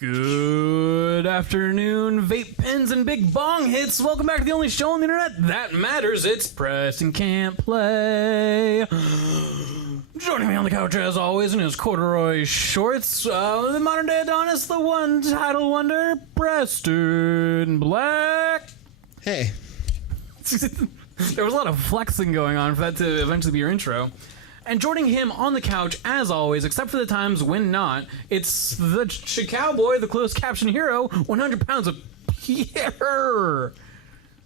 Good afternoon, vape pens and big bong hits. Welcome back to the only show on the internet that matters. It's Preston Can't Play. Joining me on the couch, as always, in his corduroy shorts, the modern day Adonis, the one title wonder, Preston Black. Hey. There was a lot of flexing going on for that to eventually be your intro. And joining him on the couch, as always, except for the times when not, it's the Cowboy, the closed caption hero, 100 pounds of pure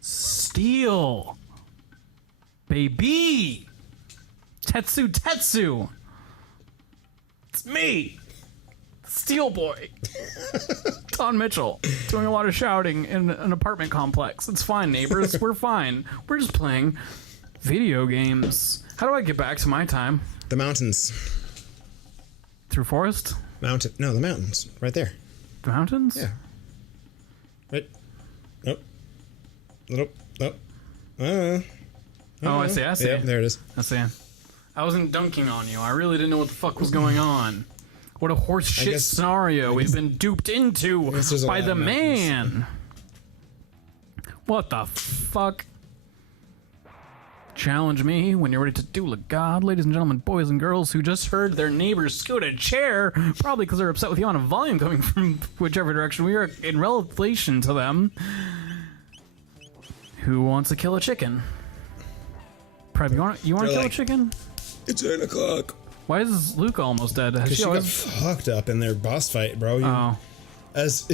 steel. Baby. Tetsu. It's me. Steel Boy. Taun Mitchell. Doing a lot of shouting in an apartment complex. It's fine, neighbors. We're fine. We're just playing video games. How do I get back to my time? The mountains. Through forest? No, the mountains. Right there. The mountains? Yeah. Right. Nope. Oh, I see. Yep, there it is. I see. I wasn't dunking on you. I really didn't know what the fuck was going on. What a horse shit scenario we've been duped into by the man. What the fuck? Challenge me when you're ready to duel a god. Ladies and gentlemen, boys and girls who just heard their neighbors scoot a chair, probably because they're upset with the amount of volume coming from whichever direction we are in relation to them. Who wants to kill a chicken? Prep, you want to kill a chicken? It's 8 o'clock. Why is Luca almost dead? Because she got fucked up in their boss fight, bro. As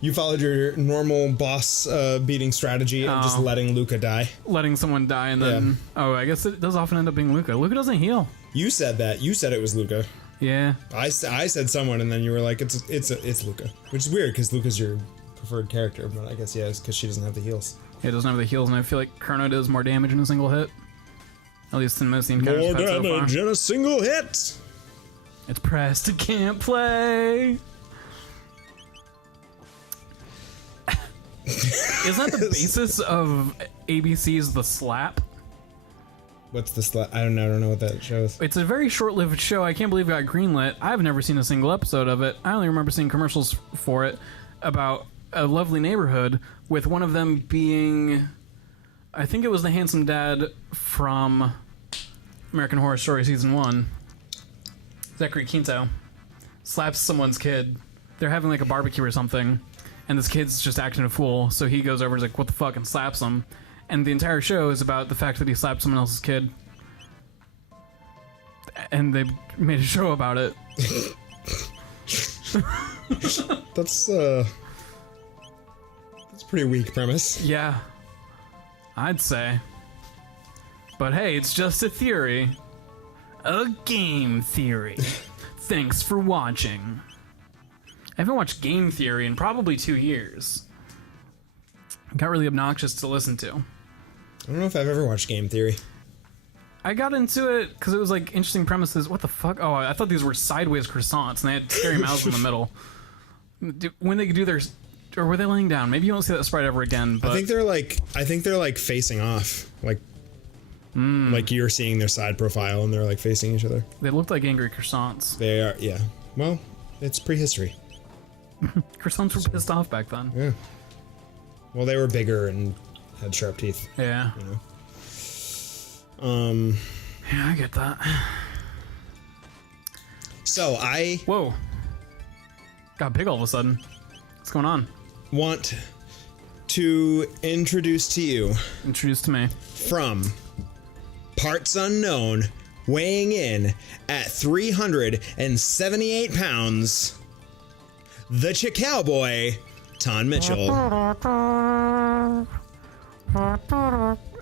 you followed your normal boss beating strategy of just letting Luca die. Letting someone die and then... Yeah. Oh, I guess it does often end up being Luca. Luca doesn't heal. You said that. You said it was Luca. Yeah. I said someone, and then you were like, it's Luca. Which is weird, because Luca's your preferred character, but I guess, yeah, it's because she doesn't have the heals. Yeah, it doesn't have the heals, and I feel like Chrono does more damage in a single hit. At least in most of the encounters. More damage in a single hit! It's Preston Can't Play! Isn't that the basis of ABC's The Slap? What's The Slap? I don't know what that show is. It's a very short-lived show. I can't believe it got greenlit. I've never seen a single episode of it. I only remember seeing commercials for it about a lovely neighborhood, with one of them being... I think it was the handsome dad from American Horror Story Season 1. Zachary Quinto slaps someone's kid. They're having like a barbecue or something, and this kid's just acting a fool, so he goes over and is like, what the fuck, and slaps him. And the entire show is about the fact that he slapped someone else's kid. And they made a show about it. That's a pretty weak premise. Yeah. I'd say. But hey, it's just a theory. A game theory. Thanks for watching. I haven't watched Game Theory in probably 2 years. It got really obnoxious to listen to. I don't know if I've ever watched Game Theory. I got into it because it was like interesting premises. What the fuck? Oh, I thought these were sideways croissants and they had scary mouths in the middle. When they could do their... Or were they laying down? Maybe you won't see that sprite ever again. But I think they're like facing off, like you're seeing their side profile and they're like facing each other. They looked like angry croissants. They are, yeah. Well, it's prehistory. Croissants were pissed off back then. Yeah. Well, they were bigger and had sharp teeth. Yeah. You know. Yeah, I get that. So Whoa. Got big all of a sudden. What's going on? Want to introduce to you. Introduce to me. From Parts Unknown, weighing in at 378 pounds, the Cowboy, Taun Mitchell.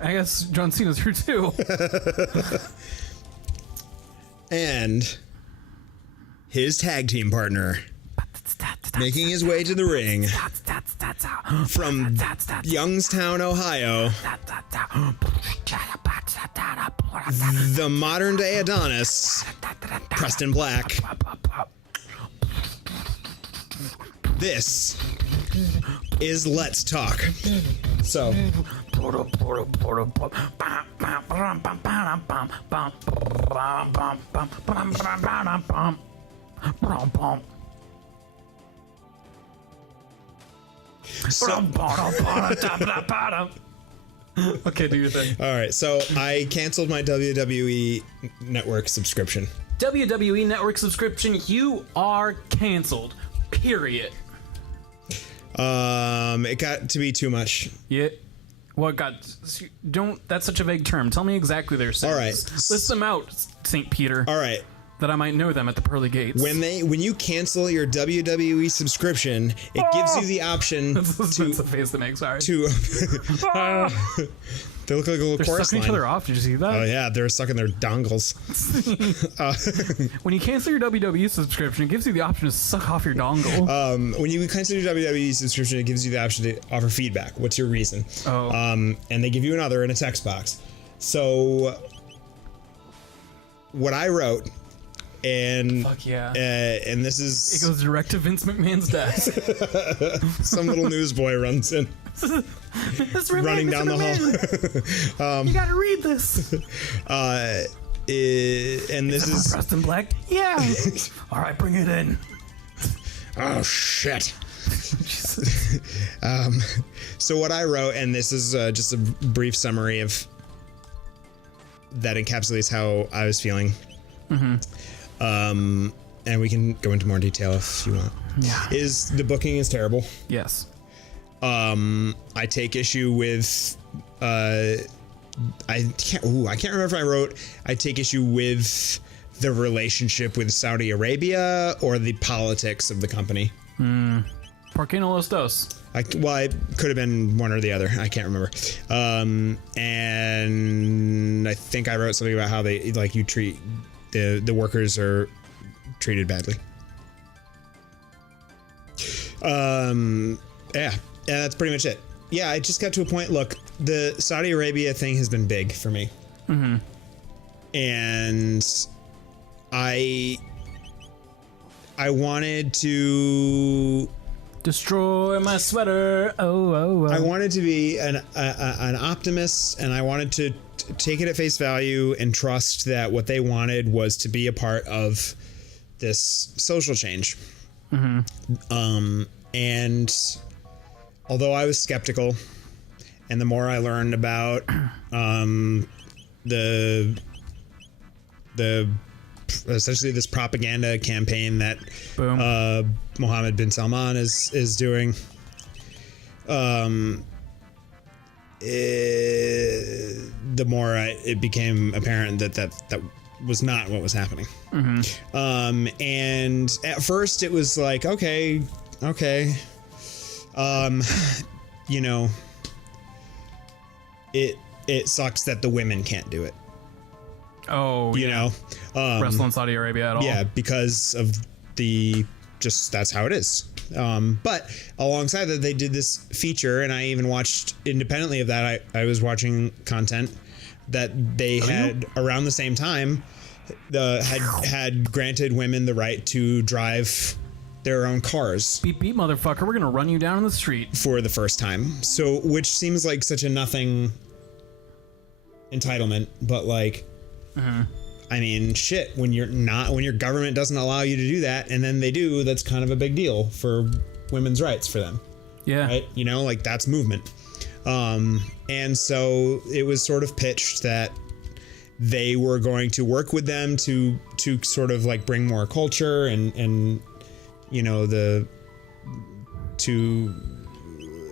I guess John Cena's here too. And his tag team partner, making his way to the ring from Youngstown, Ohio, the modern day Adonis, Preston Black. This is Let's Talk. So, Okay, do your thing. All right, so I canceled my WWE Network subscription. WWE Network subscription, you are canceled. Period. It got to be too much. Yeah. What got? Don't. That's such a vague term. Tell me exactly their sins. All right. List them out, St. Peter. All right. That I might know them at the pearly gates. When you cancel your WWE subscription, it gives you the option that's the face they make. Sorry. To they look like a little they're chorus sucking line. each other off. Did you see that? Oh yeah, they're sucking their dongles. When you cancel your WWE subscription, it gives you the option to suck off your dongle. When you cancel your WWE subscription, it gives you the option to offer feedback. What's your reason? Oh. And they give you another in a text box. So what I wrote. And fuck yeah. And this is it goes direct to Vince McMahon's desk. Some little newsboy runs in. Running down the hall. You gotta read this. And this is Preston Black. Yeah. All right, bring it in. Oh shit. So what I wrote, and this is just a brief summary of that encapsulates how I was feeling. Mm-hmm. And we can go into more detail if you want. Yeah. Is the booking is terrible. Yes. I take issue with I can't remember if I wrote I take issue with the relationship with Saudi Arabia or the politics of the company. ¿Por qué no los dos? Well, it could have been one or the other. I can't remember. And I think I wrote something about how they you treat the workers are treated badly. Yeah, that's pretty much it. Yeah, I just got to a point. Look, the Saudi Arabia thing has been big for me. Mm-hmm. And I wanted to destroy my sweater. Oh. I wanted to be an optimist, and I wanted to take it at face value and trust that what they wanted was to be a part of this social change. Mm-hmm. And although I was skeptical, and the more I learned about the essentially this propaganda campaign that Mohammed bin Salman is doing, the more it became apparent that was not what was happening. Mm-hmm. And at first it was like, okay, you know, it sucks that the women can't do it. Oh, you know, wrestle in Saudi Arabia at all. Yeah, because of that's how it is. But alongside that, they did this feature, and I even watched independently of that. I was watching content that they had around the same time had granted women the right to drive their own cars. Beep beep, motherfucker! We're gonna run you down in the street for the first time. So, which seems like such a nothing entitlement, but like. Uh-huh. I mean, shit, when your government doesn't allow you to do that, and then they do, that's kind of a big deal for women's rights for them. Yeah. Right? You know, like that's movement. And so it was sort of pitched that they were going to work with them to sort of like bring more culture and you know, to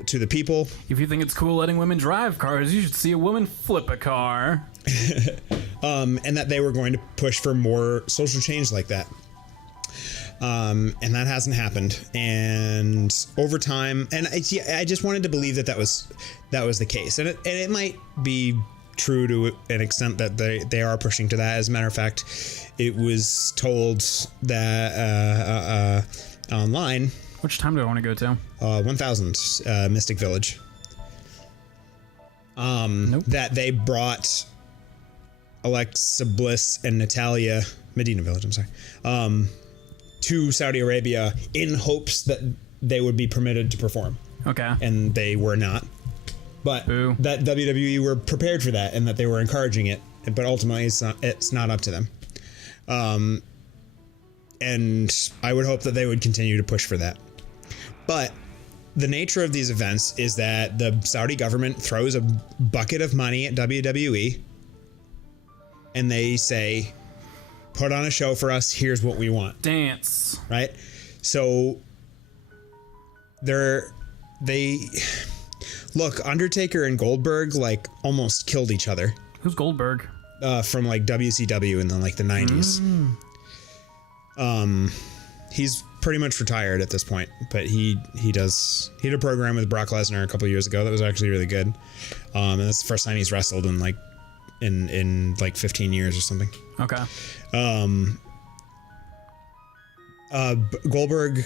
the people. If you think it's cool letting women drive cars, you should see a woman flip a car. And that they were going to push for more social change like that. And that hasn't happened. And over time, and I just wanted to believe that was the case. And it might be true to an extent that they are pushing to that. As a matter of fact, it was told that online. Which time do I want to go to? 1000 Mystic Village. Nope. That they brought Alexa Bliss and Natalya, Medina Village, I'm sorry, to Saudi Arabia in hopes that they would be permitted to perform. Okay. And they were not. But that WWE were prepared for that and that they were encouraging it. But ultimately, it's not up to them. And I would hope that they would continue to push for that. But the nature of these events is that the Saudi government throws a bucket of money at WWE and they say, put on a show for us. Here's what we want. Dance. Right. So they look, Undertaker and Goldberg like almost killed each other. Who's Goldberg? From like WCW in the 90s. He's pretty much retired at this point, but he did a program with Brock Lesnar a couple years ago that was actually really good. And that's the first time he's wrestled in like 15 years or something. Okay. Goldberg,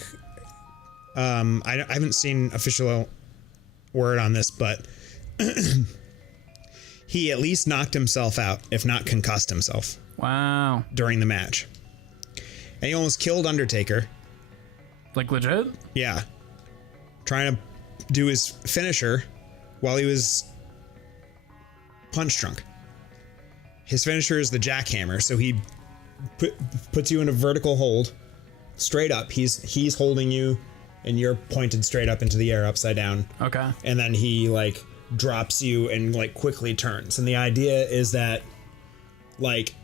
I haven't seen official word on this, but he at least knocked himself out, if not concussed himself. Wow. During the match. And he almost killed Undertaker. Like legit? Yeah. Trying to do his finisher while he was punch drunk. His finisher is the jackhammer, so he puts you in a vertical hold, straight up. He's holding you, and you're pointed straight up into the air, upside down. Okay. And then he like drops you and like quickly turns. And the idea is that like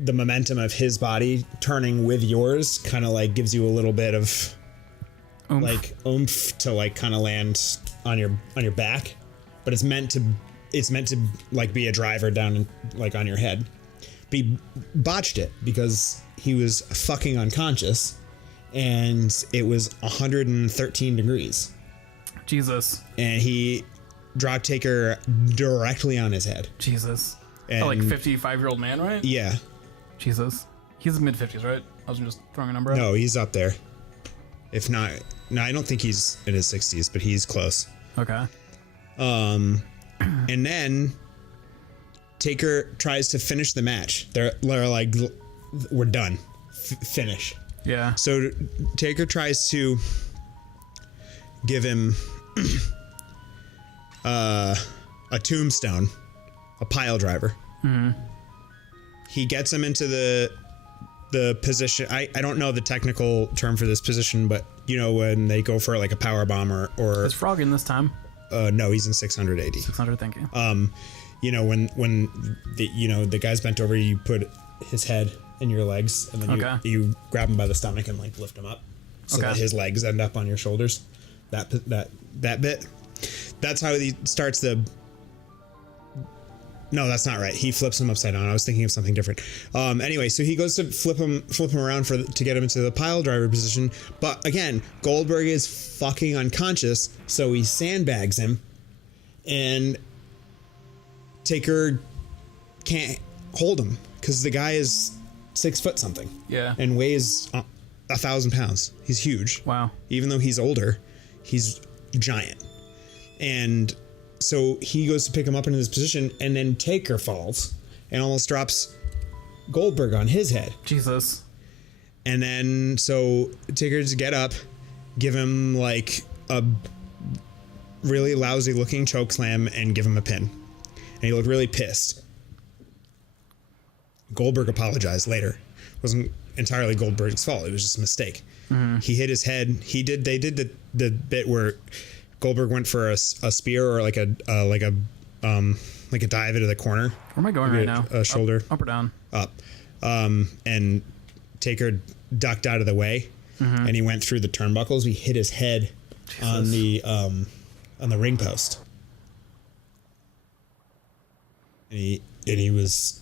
the momentum of his body turning with yours kind of like gives you a little bit of like oomph to like kind of land on your back, but it's meant to like be a driver down like on your head. But he botched it because he was fucking unconscious and it was 113 degrees. Jesus. And he dropped Taker directly on his head. Jesus. And, like 55-year-old man, right? Yeah. Jesus. He's mid-50s, right? I was just throwing a number out. No, he's up there. If not, no, I don't think he's in his 60s, but he's close. Okay. And then Taker tries to finish the match. They're like, we're done. Finish. Yeah. So Taker tries to give him a tombstone, a pile driver. Mm-hmm. He gets him into the position. I don't know the technical term for this position, but you know when they go for like a power bomb or is Frog in this time? No, he's in 680. 600, thank you. You know when the guy's bent over, you put his head in your legs, and then you grab him by the stomach and like lift him up, so that his legs end up on your shoulders. That bit. That's how he starts the. No, that's not right. He flips him upside down. I was thinking of something different. Anyway, so he goes to flip him around to get him into the pile driver position. But again, Goldberg is fucking unconscious, so he sandbags him, and Taker can't hold him because the guy is 6 foot something. Yeah. And weighs 1,000 pounds. He's huge. Wow. Even though he's older, he's giant. And so he goes to pick him up into this position, and then Taker falls and almost drops Goldberg on his head. Jesus. And then so Taker's get up, give him like a really lousy looking choke slam, and give him a pin. And he looked really pissed. Goldberg apologized later. It wasn't entirely Goldberg's fault. It was just a mistake. Mm-hmm. He hit his head. They did the bit where Goldberg went for a spear or like a dive into the corner. Where am I going right now? A shoulder. Up or down? Up. And Taker ducked out of the way, and he went through the turnbuckles. He hit his head on the ring post, and he was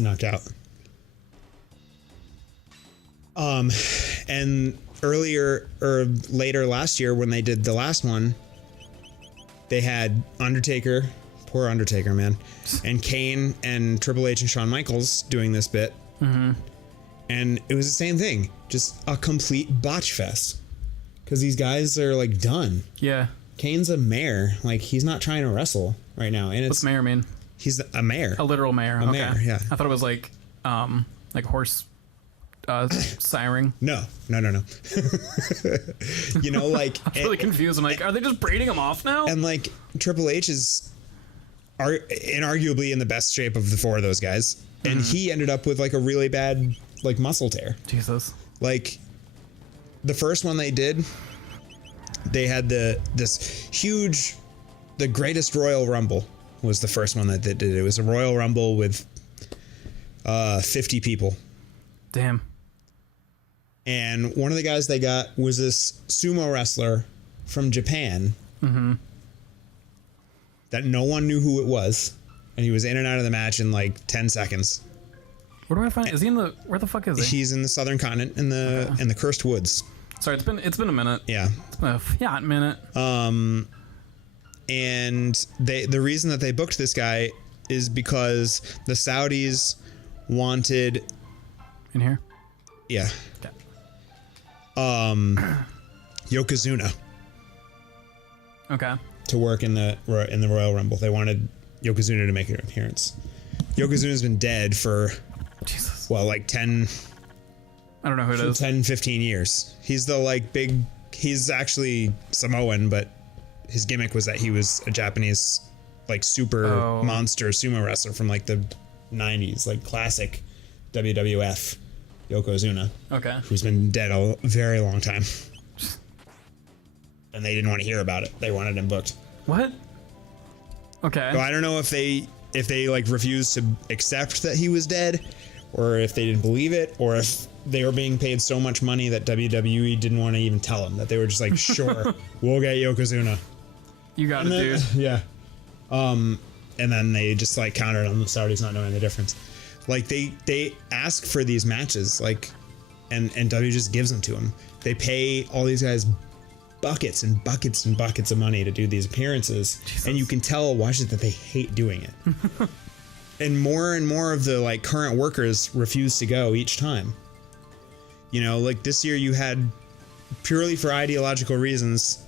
knocked out. And earlier or later last year when they did the last one, they had Undertaker, poor Undertaker, man, and Kane and Triple H and Shawn Michaels doing this bit. Mm-hmm. And it was the same thing, just a complete botch fest. Because these guys are like done. Yeah. Kane's a mayor. Like, he's not trying to wrestle right now. And what's mayor mean? He's a mayor. A literal mayor. A mayor, yeah. I thought it was like horse siring. No. You know, like I'm really confused. I'm like, are they just braiding him off now? And like Triple H is inarguably in the best shape of the four of those guys, and he ended up with like a really bad like muscle tear. Jesus. Like the first one they did, they had this huge, the greatest Royal Rumble was the first one that they did. It was a Royal Rumble with 50 people. Damn. And one of the guys they got was this sumo wrestler from Japan that no one knew who it was, and he was in and out of the match in like 10 seconds. Where do I find? Is he in the? Where the fuck is he? He's in the southern continent in the Cursed Woods. Sorry, it's been a minute. Yeah, it's been a fiat minute. And the reason that they booked this guy is because the Saudis wanted in here. Yeah. Okay. Yokozuna. Okay. To work in the Royal Rumble, they wanted Yokozuna to make an appearance. Yokozuna's been dead for Jesus. Well, like 10. I don't know who it is. 10, 15 years. He's the like big. He's actually Samoan, but his gimmick was that he was a Japanese like super monster sumo wrestler from like the 90s, like classic WWF Yokozuna. Okay. Who's been dead a very long time. And they didn't want to hear about it. They wanted him booked. What? Okay. So I don't know if they like refused to accept that he was dead, or if they didn't believe it, or if they were being paid so much money that WWE didn't want to even tell them, that they were just like, sure, we'll get Yokozuna. You got it, dude. Yeah. And then they just like countered on the Saudis not knowing the difference. Like they ask for these matches, like, and W just gives them to them. They pay all these guys buckets and buckets and buckets of money to do these appearances. Jesus. And you can tell, watch it, that they hate doing it. And more of the like current workers refuse to go each time. You know, like this year you had, purely for ideological reasons,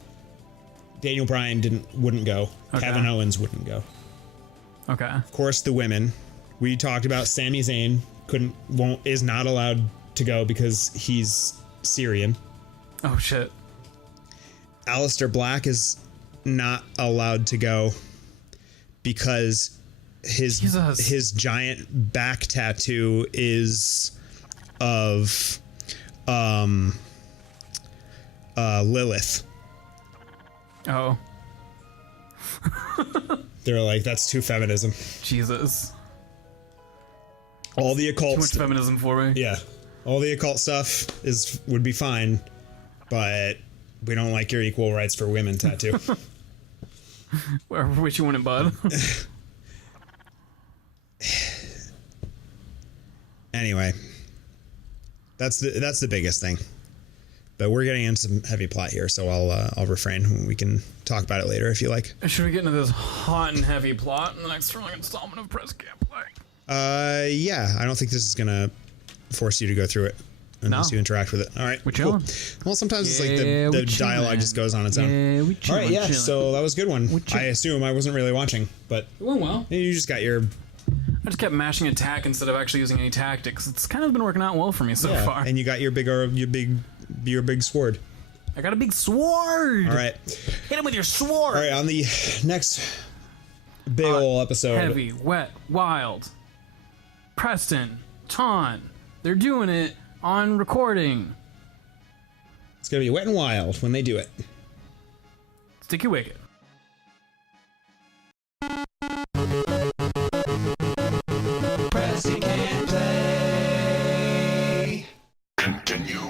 Daniel Bryan wouldn't go. Okay. Kevin Owens wouldn't go. Okay. Of course, the women. We talked about Sami Zayn is not allowed to go because he's Syrian. Oh shit. Aleister Black is not allowed to go because his giant back tattoo is of Lilith. Oh. They're like, that's too feminism. Jesus. All the occult too much feminism for me. Yeah. All the occult stuff would be fine, but we don't like your equal rights for women tattoo. Which you want it, bud? Anyway, that's the biggest thing. But we're getting into some heavy plot here, so I'll refrain. We can talk about it later if you like. Should we get into this hot and heavy plot in the next thrilling installment of Press Gameplay? Yeah. I don't think this is gonna force you to go through it unless you interact with it. All right, cool. Well, sometimes it's like the dialogue just goes on its own. Yeah, all right, yeah. So that was a good one. I assume I wasn't really watching, but it went well. You just got your. I just kept mashing attack instead of actually using any tactics. It's kind of been working out well for me so far. And you got your big sword. I got a big sword. All right. Hit him with your sword. All right, on the next big ol' episode. Heavy, wet, wild. Preston, Taun. They're doing it on recording. It's going to be wet and wild when they do it. Sticky wicket. Pressing and play. Continue.